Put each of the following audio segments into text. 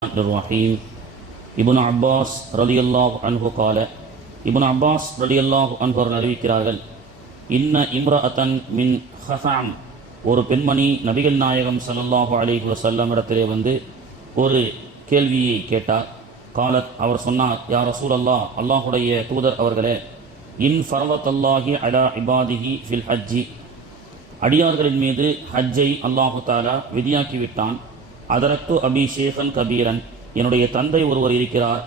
الرحيم ابن عباس رضي الله عنه قال ابن عباس رضي الله عنه அறிவிக்கிறார்கள் இன்ன இம்ரஅத்தன் மின் ஹஸாம் ஒரு பெண்மணி நபிகள் நாயகம் ஸல்லல்லாஹு அலைஹி வஸல்லம் இடத்திலே வந்து ஒரு கேள்வியை கேட்டார். காலத் அவர் சொன்னார், யா ரசூலல்லாஹ், அல்லாஹுடைய தூதர் அவர்களே, இன் ஃபரவத்தல்லாஹி அலா இபாதிஹி ஃபில் ஹஜ்ஜி, அடியார்களின் மீது ஹஜ்ஜை அல்லாஹு தஆலா விதியாக்கிவிட்டான். அதரத்து அபி ஷேகன் கபீரன், என்னுடைய தந்தை ஒருவர் இருக்கிறார்,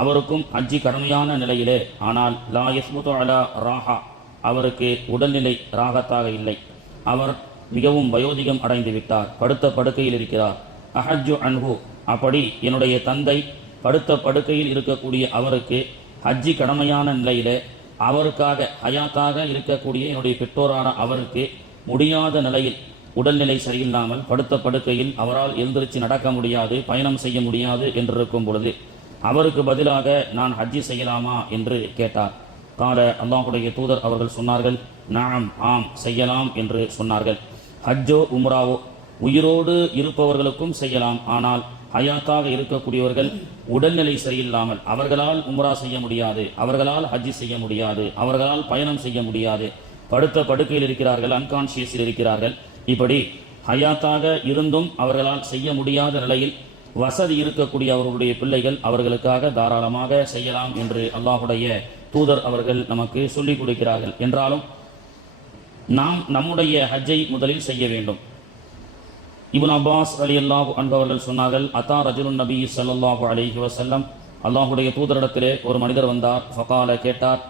அவருக்கும் ஹஜ்ஜி கடமையான நிலையிலே, ஆனால் லா யஸ்முது அலா ராஹா, அவருக்கு உடல்நிலை ராகத்தாக இல்லை, அவர் மிகவும் வயோதிகம் அடைந்து விட்டார், படுத்த படுக்கையில் இருக்கிறார். அஹஜ்ஜு அன்ஹு, அப்படி என்னுடைய தந்தை படுத்த படுக்கையில் இருக்கக்கூடிய அவருக்கு ஹஜ்ஜி கடமையான நிலையிலே, அவருக்காக ஹயாத்தாக இருக்கக்கூடிய என்னுடைய பெற்றோரான அவருக்கு முடியாத நிலையில், உடல்நிலை சரியில்லாமல் படுத்த படுக்கையில் அவரால் எழுந்திருச்சு நடக்க முடியாது, பயணம் செய்ய முடியாது என்றிருக்கும் பொழுது அவருக்கு பதிலாக நான் ஹஜ்ஜி செய்யலாமா என்று கேட்டார். கால, அல்லாஹுடைய தூதர் அவர்கள் சொன்னார்கள், நாம் ஆம் செய்யலாம் என்று சொன்னார்கள். ஹஜ்ஜோ உம்ராவோ உயிரோடு இருப்பவர்களுக்கும் செய்யலாம், ஆனால் ஹயாத்தாக இருக்கக்கூடியவர்கள் உடல்நிலை சரியில்லாமல் அவர்களால் உம்ரா செய்ய முடியாது, அவர்களால் ஹஜ்ஜி செய்ய முடியாது, அவர்களால் பயணம் செய்ய முடியாது, படுத்த படுக்கையில் இருக்கிறார்கள், அன்கான்ஷியஸில் இருக்கிறார்கள். இப்படி ஹயாத்தாக இருந்தும் அவர்களால் செய்ய முடியாத நிலையில் வசதி இருக்கக்கூடிய அவர்களுடைய பிள்ளைகள் அவர்களுக்காக தாராளமாக செய்யலாம் என்று அல்லாஹுடைய தூதர் அவர்கள் நமக்கு சொல்லிக் கொடுக்கிறார்கள். என்றாலும் நாம் நம்முடைய ஹஜ்ஜை முதலில் செய்ய வேண்டும். இப்னு அப்பாஸ் ரலியல்லாஹு அன்ஹு அவர்கள் சொன்னார்கள், அத்தா ரஜுலுன் நபி ஸல்லல்லாஹு அலைஹி வஸல்லம், அல்லாஹுடைய தூதரிடத்திலே ஒரு மனிதர் வந்தார். ஃபகால, கேட்டார்,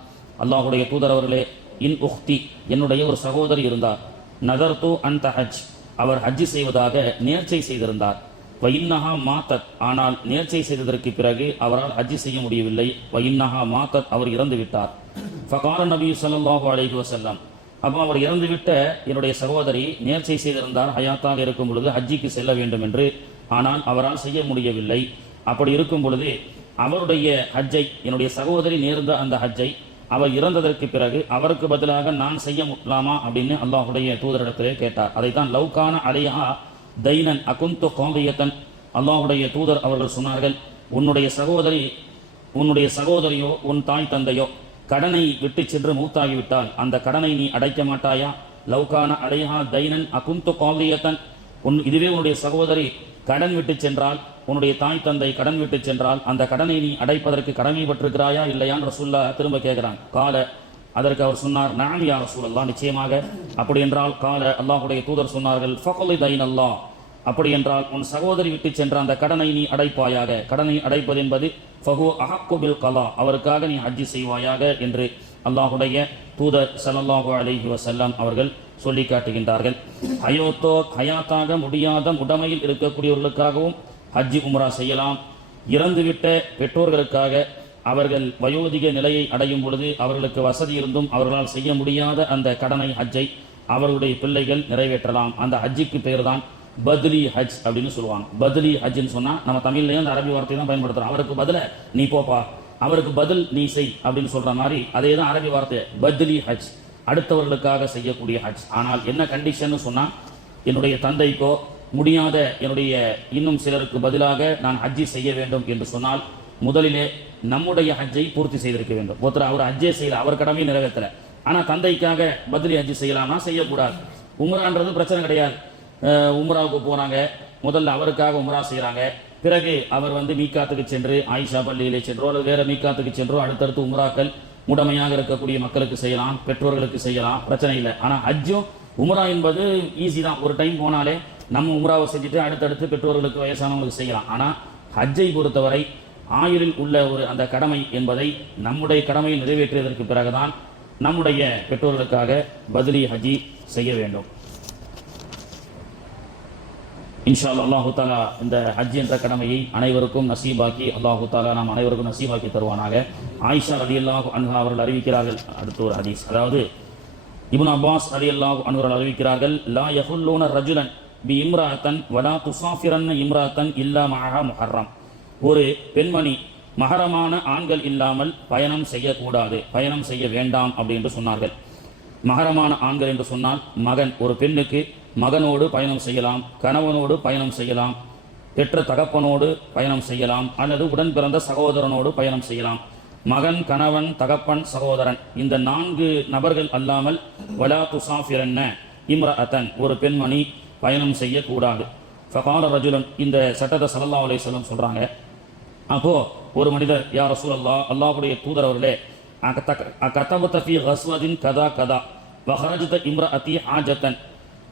அல்லாஹுடைய தூதர் அவர்களே, இன் உக்தி, என்னுடைய ஒரு சகோதரி இருந்தார். நதர்து அன் தஹஜ், அவர் ஹஜ்ஜி செய்வதாக நேர்ச்சை செய்திருந்தார். வயின்னஹா மாத்தத், ஆனால் நேர்ச்சை செய்ததற்கு பிறகு அவரால் ஹஜ்ஜி செய்ய முடியவில்லை. வயின்னஹா மாத்தத், அவர் இறந்து விட்டார். ஃபகால நபி ஸல்லல்லாஹு அலைஹி வஸல்லம், அப்போ அவர் இறந்துவிட்ட என்னுடைய சகோதரி நேர்ச்சை செய்திருந்தார், ஹயாத்தாக இருக்கும் பொழுது ஹஜ்ஜிக்கு செல்ல வேண்டும் என்று, ஆனால் அவரால் செய்ய முடியவில்லை. அப்படி இருக்கும் பொழுது அவருடைய ஹஜ்ஜை, என்னுடைய சகோதரி நேர்ந்த அந்த ஹஜ்ஜை அவர் இறந்ததற்கு பிறகு அவருக்கு பதிலாக நான் செய்ய முடியலாமா அப்படின்னு அல்லாஹுடைய தூதரிடத்திலே கேட்டார். அதைத்தான் லவ்கான அலையா தைனன் அகுந்து கோம்பியத்தன், அல்லாஹுடைய தூதர் அவர்கள் சொன்னார்கள், உன்னுடைய சகோதரியோ உன் தாய் தந்தையோ கடனை விட்டு சென்று மூத்தாகிவிட்டால் அந்த கடனை நீ அடைக்க மாட்டாயா? லவ்கான அலையா தைனன் அகுந்து கோம்பியத்தன், இதுவே உன்னுடைய சகோதரி கடன் விட்டு சென்றால், உன்னுடைய தாய் தந்தை கடன் விட்டு சென்றால் அந்த கடனை நீ அடைப்பதற்கு கடமைப்பட்டிருக்கிறாயா இல்லையான்னு ரசூல்லா திரும்ப கேட்கிறான். கால, அதற்கு அவர் சொன்னார், நஅம் யா ரசூலல்லாஹ், நிச்சயமாக. அப்படி என்றால் கால, அல்லாஹுடைய தூதர் சொன்னார்கள், ஃபக்லி தைன் அல்லாஹ், அப்படி என்றால் உன் சகோதரி விட்டு சென்ற அந்த கடனை நீ அடைப்பாயாக. கடனை அடைப்பது என்பது ஃபஹு அஹக்கு பில் கலா, அவருக்காக நீ ஹஜ்ஜி செய்வாயாக என்று அல்லாஹுடைய தூதர் ஸல்லல்லாஹு அலைஹி வஸல்லம் அவர்கள் சொல்லி காட்டுகின்றார்கள். ஹயாத்தாக முடியாத உடமையில் இருக்கக்கூடியவர்களுக்காகவும் ஹஜ்ஜி உம்ரா செய்யலாம். இறந்துவிட்ட பெற்றோர்களுக்காக அவர்கள் வயோதிக நிலையை அடையும் பொழுது அவர்களுக்கு வசதி இருந்தும் அவர்களால் செய்ய முடியாத அந்த கடனை ஹஜ்ஜை அவர்களுடைய பிள்ளைகள் நிறைவேற்றலாம். அந்த ஹஜ்ஜிக்கு பேர் தான் பத்லி ஹஜ் அப்படின்னு சொல்லுவாங்க. பத்லி ஹஜ்ன்னு சொன்னா நம்ம தமிழ்லையும் அந்த அரபி வார்த்தையை தான் பயன்படுத்துறோம். அவருக்கு பதில நீ போப்பா, அவருக்கு பதில் நீ செய் அப்படின்னு சொல்ற மாதிரி அதே தான் அரபி வார்த்தை பத்லி ஹஜ், அடுத்தவர்களுக்காக செய்யக்கூடிய ஹஜ். ஆனால் என்ன கண்டிஷன் சொன்னா, என்னுடைய தந்தைக்கோ முடியாத என்னுடைய இன்னும் சிலருக்கு பதிலாக நான் ஹஜ்ஜி செய்ய வேண்டும் என்று சொன்னால் முதலிலே நம்முடைய ஹஜ்ஜை பூர்த்தி செய்திருக்க வேண்டும். ஒருத்தர் அவர் ஹஜ்ஜே செய்யல, அவர் கடமையை நிறைவேற்றல, ஆனால் தந்தைக்காக பத்லி ஹஜ்ஜி செய்யலாமா? செய்யக்கூடாது. உம்ரான்றது பிரச்சனை கிடையாது. உம்ராவுக்கு போனாங்க, முதல்ல அவருக்காக உம்ரா செய்கிறாங்க, பிறகு அவர் மீகாத்துக்கு சென்று ஆயிஷா பள்ளியிலே சென்றோ அல்லது வேற மீகாத்துக்கு சென்றோ அடுத்தடுத்து உம்ராக்கள் முடமையாக இருக்கக்கூடிய மக்களுக்கு செய்யலாம், பெற்றோர்களுக்கு செய்யலாம், பிரச்சனை இல்லை. ஆனால் ஹஜ்ஜும் உம்ரா என்பது ஈஸி தான். ஒரு டைம் போனாலே நம்ம உம்ராவை செஞ்சுட்டு அடுத்தடுத்து பெற்றோர்களுக்கு வயசானவங்களுக்கு செய்யலாம். ஆனால் ஹஜ்ஜை பொறுத்தவரை ஆயுளில் உள்ள ஒரு அந்த கடமை என்பதை நம்முடைய கடமையை நிறைவேற்றியதற்கு பிறகுதான் நம்முடைய பெற்றோர்களுக்காக பத்லி ஹஜ்ஜி செய்ய வேண்டும். இன்ஷா அல்லாஹு தாலா இந்த ஹஜ் என்ற கடமையை அனைவருக்கும் நசீபாக்கி அல்லாஹு தாலா நாம் அனைவருக்கும் நசீபாக்கி தருவானாக. ஆயிஷா ரலியல்லாஹு அன்ஹா அவர்கள் அறிவிக்கிறார்கள், அடுத்த ஒரு ஹதீஸ், அதாவது இப்னு அப்பாஸ் ரலியல்லாஹு அன்ஹு அவர்கள் அறிவிக்கிறார்கள், லா யஹுல்லூன ரஜுலன் பி இம்ராத்தன் வலா துசாஃபிரன் இம்ராத்தன் இல்லா மஅஹா முஹர்ரம், ஒரு பெண்மணி மஹரமான ஆண்கள் இல்லாமல் பயணம் செய்யக்கூடாது, பயணம் செய்ய வேண்டாம் அப்படி என்று சொன்னார்கள். மஹரமான ஆண்கள் என்று சொன்னால் மகன், ஒரு பெண்ணுக்கு மகனோடு பயணம் செய்யலாம், கணவனோடு பயணம் செய்யலாம், பெற்ற தகப்பனோடு பயணம் செய்யலாம், அல்லது உடன் பிறந்த சகோதரனோடு பயணம் செய்யலாம். மகன், கணவன், தகப்பன், சகோதரன் இந்த 4 நபர்கள் அல்லாமல் வலா துசாஃபிரன்ன இம்ரஅத்தன் ஒரு பெண்மணி பயணம் செய்யக்கூடாது. ஃபகால ரஜுலன் இந்த சட்டத்தை ஸல்லல்லாஹு அலைஹி வஸல்லம் சொல்கிறாங்க. அப்போது ஒரு மனிதர், யா ரசூலல்லாஹ், அல்லாஹ்வுடைய தூதர் அவர்களே, கதபத ஃபீ கஸ்வதின் கதா கதா வஹரஜத இம்ரஅத்தி ஹாஜத்தன்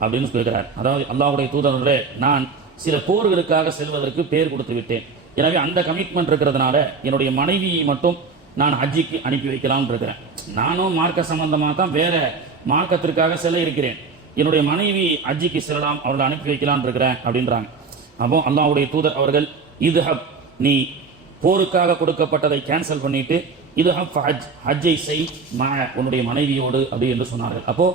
அப்படின்னு கேட்கிறார். அதாவது அல்லாஹ்வுடைய தூதர் அவர்களே, நான் சில போர்களுக்காக செல்வதற்கு பேர் கொடுத்து விட்டேன். எனவே அந்த கமிட்மெண்ட் இருக்கிறதுனால என்னுடைய மனைவியை மட்டும் நான் ஹஜ்ஜிக்கு அனுப்பி வைக்கலாம்னு இருக்கிறேன். நானும் மார்க்க சம்பந்தமாக தான் வேற மார்க்கத்திற்காக செல்ல இருக்கிறேன். என்னுடைய மனைவி ஹஜ்ஜிக்கு செல்லலாம், அவர்களை அனுப்பி வைக்கலாம்னு இருக்கிறேன் அப்படின்றாங்க. அப்போ அல்லாஹ்வுடைய தூதர் அவர்கள், இதுஹப், நீ போருக்காக கொடுக்கப்பட்டதை கேன்சல் பண்ணிட்டு இதுஹப் ஹஜ், ஹஜ்ஜை செய் உன்னுடைய மனைவியோடு அப்படி என்று சொன்னார்கள். அப்போ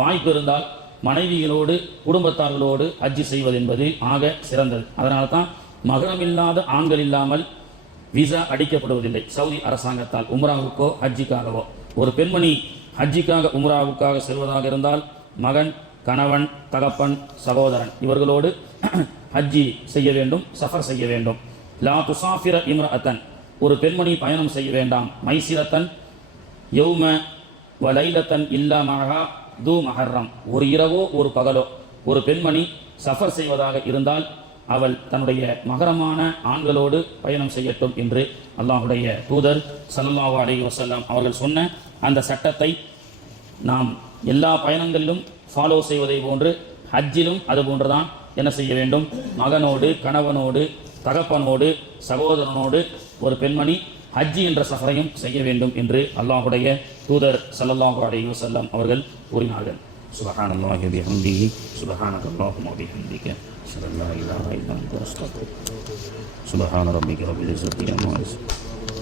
வாய்ப்பு இருந்தால் மனைவிகளோடு குடும்பத்தார்களோடு ஹஜ்ஜி செய்வது என்பது ஆக சிறந்தது. அதனால தான் மகரம் இல்லாத ஆண்கள் இல்லாமல் விசா அடிக்கப்படுவதில்லை சவுதி அரசாங்கத்தால், உம்ராவுக்கோ ஹஜ்ஜிக்காகவோ. ஒரு பெண்மணி ஹஜ்ஜிக்காக உம்ராவுக்காக செல்வதாக இருந்தால் மகன், கணவன், தகப்பன், சகோதரன் இவர்களோடு ஹஜ்ஜி செய்ய வேண்டும், சஃபர் செய்ய வேண்டும். லா துசாஃபிர இம்ரஅத்தன் ஒரு பெண்மணி பயணம் செய்ய வேண்டாம். மைசிரத்தன் யௌம வலைலத்தன் இல்லா மஹா தூ மஹர்ரம் ஒரு இரவோ ஒரு பகலோ ஒரு பெண்மணி சஃபர் செய்வதாக இருந்தால் அவள் தன்னுடைய மகரமான ஆண்களோடு பயணம் செய்யட்டும் என்று அல்லாஹ்வுடைய தூதர் ஸல்லல்லாஹு அலைஹி வஸல்லம் அவர்கள் சொன்ன அந்த சட்டத்தை நாம் எல்லா பயணங்களிலும் ஃபாலோ செய்வதை போன்று ஹஜ்ஜிலும் அது போன்றுதான் என்ன செய்ய வேண்டும், மகனோடு, கணவனோடு, தகப்பனோடு, சகோதரனோடு ஒரு பெண்மணி ஹஜ்ஜி என்ற சஃபரையும் செய்ய வேண்டும் என்று அல்லாஹ்வுடைய தூதர் ஸல்லல்லாஹு அலைஹி வஸல்லம் அவர்கள் கூறினார்கள். சுப்ஹானல்லாஹி வ பிஹம்திஹி சுப்ஹானல்லாஹி வ பிஹம்திஹி அஷ்ஹது அல்லா இலாஹா இல்லா அன்த அஸ்தக்ஃபிருக சுப்ஹான ரப்பிக ரப்பில் இஸ்ஸத்தி அம்மா யசிஃபூன்.